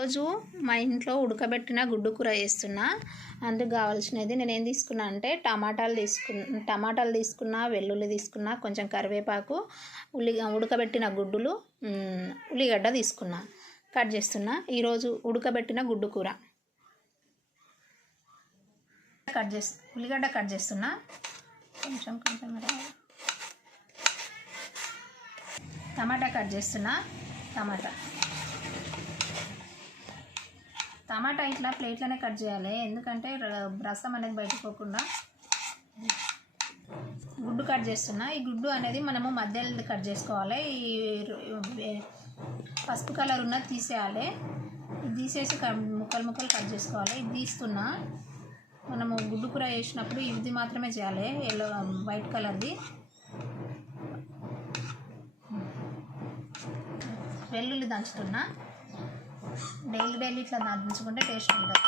రోజు మా ఇంట్లో ఉడకబెట్టిన గుడ్డు కూర చేస్తున్నా. అందుకు కావాల్సినది నేనేం తీసుకున్నా అంటే టమాటాలు తీసుకున్నా, వెల్లుల్లి తీసుకున్నా, కొంచెం కరివేపాకు, ఉడకబెట్టిన గుడ్డులు, ఉల్లిగడ్డ తీసుకున్నా. కట్ చేస్తున్నా. ఈరోజు ఉడకబెట్టిన గుడ్డు కూర ఉల్లిగడ్డ కట్ చేస్తున్నా. కొంచెం టమాటా కట్ చేస్తున్నా. టమాటా ఇట్లా ప్లేట్లోనే కట్ చేయాలి, ఎందుకంటే రసం అనేది బయటకు పోకుండా. గుడ్డు కట్ చేస్తున్నా. ఈ గుడ్డు అనేది మనము మధ్యలో కట్ చేసుకోవాలి. ఈ పసుపు కలర్ ఉన్నది తీసేయాలి. ఇది తీసేసి ముక్కలు కట్ చేసుకోవాలి. ఇది తీస్తున్నా. మనము గుడ్డు కూర వేసినప్పుడు ఇది మాత్రమే చేయాలి, వైట్ కలర్ది. వెల్లుల్లి దంచుతున్నా. డైలీ ఇట్లా దంచుకుంటే టేస్ట్ ఉంటుంది.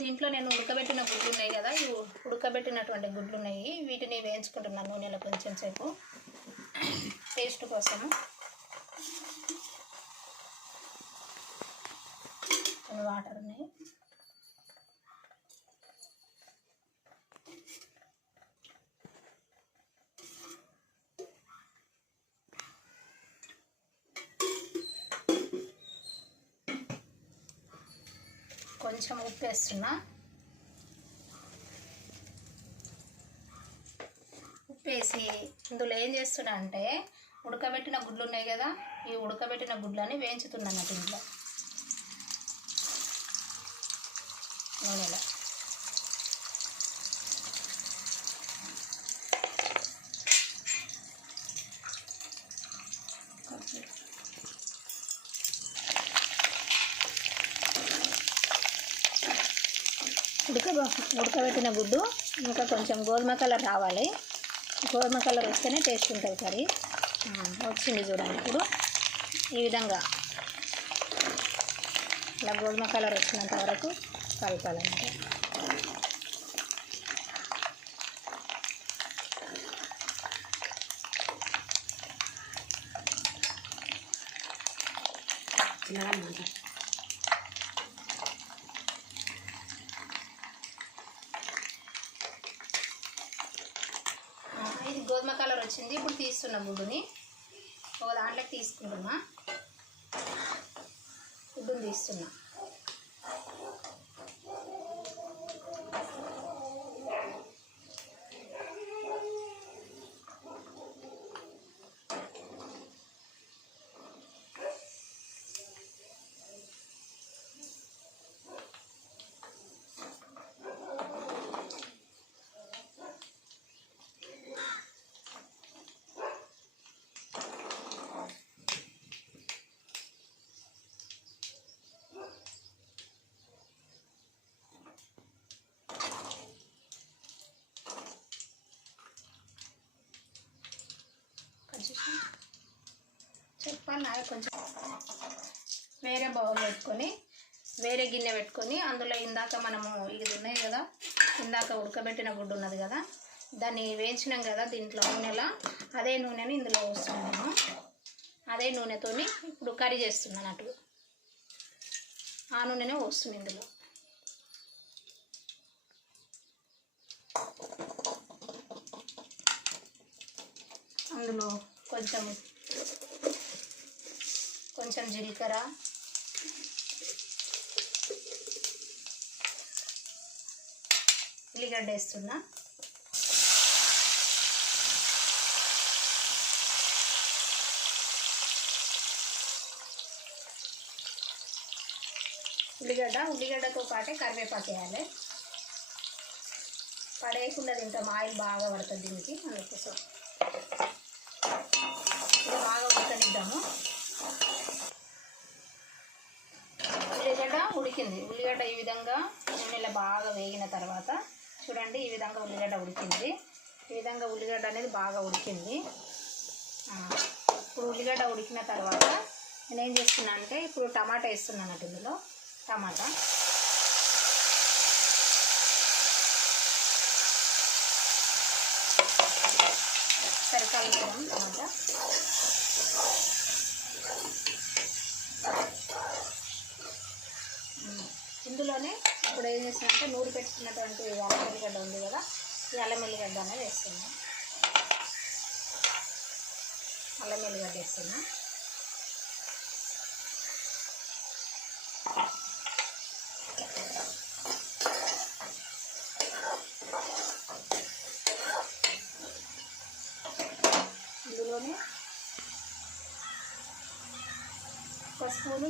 దీంట్లో నేను ఉడకబెట్టిన గుడ్లు ఉన్నాయి కదా, ఇవి ఉడకబెట్టినటువంటి గుడ్లు ఉన్నాయి. వీటిని వేయించుకుంటున్నాను నూనెలో కొంచెం సేపు టేస్ట్ కోసము. వాటర్ ఉన్నాయి. కొంచెం ఉప్పు వేస్తున్నా. ఉప్పు వేసి ఇందులో ఏం చేస్తున్నా అంటే ఉడకబెట్టిన గుడ్లు ఉన్నాయి కదా, ఈ ఉడకబెట్టిన గుడ్లని వేయించుతున్నాను దీంట్లో నూనెలో. ఉడకబెట్టిన గుడ్డు ఇంకా కొంచెం గోధుమ కలర్ రావాలి. గోధుమ కలర్ వస్తేనే టేస్ట్ ఉంటుంది కర్రీ. వచ్చింది చూడండి. ఇప్పుడు ఈ విధంగా ఇలా గోధుమ కలర్ వచ్చినంత వరకు కలపాలంటే. ఇది గోధుమ కలర్ వచ్చింది. ఇప్పుడు తీస్తున్న గుడ్డుని ఒక దాంట్లోకి తీసుకుంటున్నా. గుడ్డుని తీస్తున్నా. కొంచెం వేరే బౌల్ పెట్టుకొని, వేరే గిన్నె పెట్టుకొని, అందులో ఇందాక మనము ఇది ఉన్నాయి కదా, ఇందాక ఉడకబెట్టిన గుడ్డు ఉన్నది కదా, దాన్ని వేయించినాం కదా దీంట్లో నూనెలో, అదే నూనెని ఇందులో పోస్తున్నాను. అదే నూనెతోని ఇప్పుడు కర్రీ చేస్తున్నాను అటు. ఆ నూనెనే పోస్తుంది ఇందులో. అందులో కొంచెం జీలకర్ర, ఉల్లిగడ్డ వేస్తున్నా. ఉల్లిగడ్డతో పాటే కరివేపాకు వేయాలి. పడేయకుండా తింటాం, ఆయిల్ బాగా పడుతుంది దీనికి. అందుకోసం బాగా ఉడకనిద్దాము. ఉల్లిగడ్డ ఈ విధంగా నూనెలో బాగా వేగిన తర్వాత చూడండి, ఈ విధంగా ఉల్లిగడ్డ ఉడికింది. ఈ విధంగా ఉల్లిగడ్డ అనేది బాగా ఉడికింది. ఇప్పుడు ఉల్లిగడ్డ ఉడికిన తర్వాత నేనేం చేస్తున్నా అంటే ఇప్పుడు టమాటా వేస్తున్నాను. ఇందులో టమాటా ఒకసారి కలుపుదాం టమాటా. ఇందులోనే ఇప్పుడు ఏం చేస్తున్నామంటే నూరు పెట్టుకున్నటువంటి అల్లం ఎల్లిగడ్డ ఉంది కదా, ఈ అల్లం ఎల్లిగడ్డ అనేది వేస్తున్నాం. అల్లం ఎల్లిగడ్డ వేస్తున్నా. ఇందులోనే ఒక స్పూను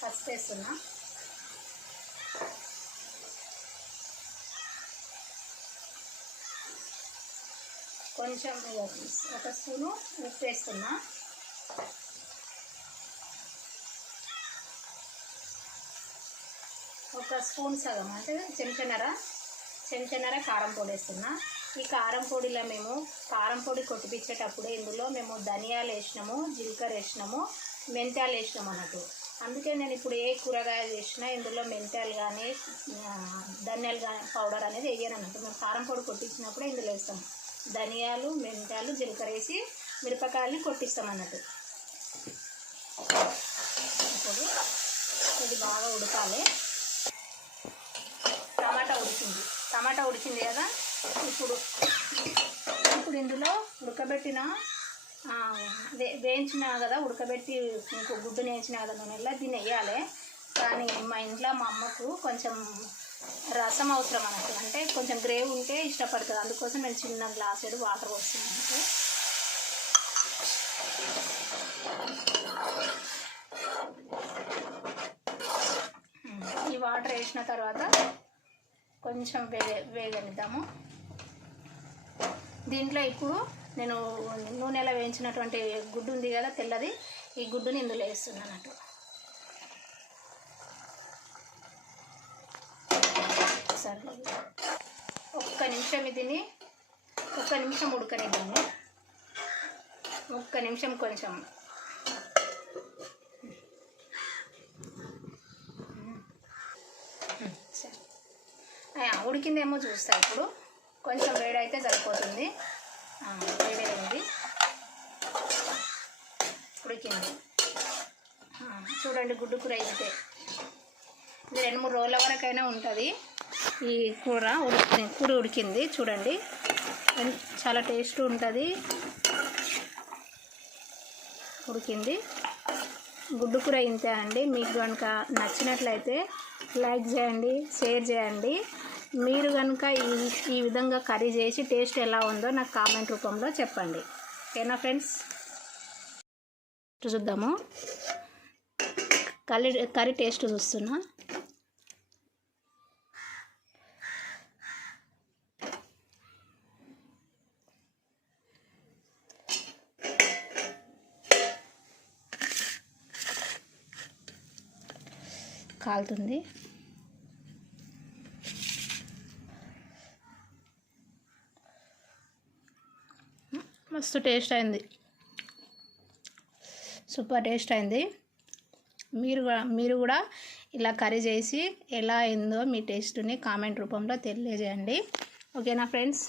పసుపు వేస్తున్నా. కొంచెం ఒక స్పూను ఉప్పు వేస్తున్నా. ఒక స్పూన్ సగం అంటే చెంచన్నర కారం పొడి వేస్తున్నా. ఈ కారం పొడిలో మేము కారం పొడి కొట్టిపించేటప్పుడే ఇందులో మేము ధనియాలు వేసినాము, జీలకర్ర వేసినాము, మెంతాలు వేసినాము అన్నట్టు. అందుకే నేను ఇప్పుడు ఏ కూరగాయ చేసినా ఇందులో మెంతాలు కానీ ధనియాలు కానీ పౌడర్ అనేది వేయను అన్నట్టు. మేము కారం పొడి కొట్టించినప్పుడే ఇందులో వేస్తాం. ధనియాలు, మెంతాలు, జీలకర్ర వేసి మిరపకాయలని కొట్టిస్తాం అన్నట్టు. ఇప్పుడు ఇది బాగా ఉడకాలి. టమాటా ఉడికింది కదా. ఇప్పుడు ఇందులో ఉడకబెట్టిన వేయించిన కదా, ఉడకబెట్టి గుడ్డుని వేయించిన కదా నూనెలో దీన్ని వేయాలి. కానీ మా ఇంట్లో మా అమ్మకు కొంచెం రసం అవసరం అన్నట్టు, అంటే కొంచెం గ్రేవీ ఉంటే ఇష్టపడుతుంది. అందుకోసం నేను చిన్న గ్లాసుడు వాటర్ పోస్తున్నాను. ఈ వాటర్ వేసిన తర్వాత కొంచెం వేగనిద్దాము. దీంట్లో ఇప్పుడు నేను నూనెలో వేయించినటువంటి గుడ్డు ఉంది కదా తెల్లది, ఈ గుడ్డుని ఇందులో వేస్తున్నాను అన్నట్టు. సరే, ఒక్క నిమిషం ఉడకనిద్దాము. ఒక్క నిమిషం కొంచెం ఉడికిందేమో చూస్తా. ఇప్పుడు కొంచెం వేడైతే సరిపోతుంది. వేడైంది, ఉడికింది. చూడండి, గుడ్డు కూర అయితే ఇది 2-3 రోజుల వరకైనా ఉంటుంది. ఈ కూర ఉడికింది చూడండి, చాలా టేస్ట్ ఉంటుంది. ఉడికింది. గుడ్డు కూర ఇంతే అండి. మీకు కనుక నచ్చినట్లయితే లైక్ చేయండి, షేర్ చేయండి. మీరు కనుక ఈ విధంగా కర్రీ చేసి టేస్ట్ ఎలా ఉందో నాకు కామెంట్ రూపంలో చెప్పండి. ఓకేనా ఫ్రెండ్స్? చూద్దాము. కర్రీ టేస్ట్ చూస్తున్నా. కాలుతుంది. మస్తు టేస్ట్ అయింది, సూపర్ టేస్ట్ అయింది. మీరు కూడా ఇలా కర్రీ చేసి ఎలా అయిందో మీ టేస్ట్ని కామెంట్ రూపంలో తెలియజేయండి. ఓకేనా ఫ్రెండ్స్?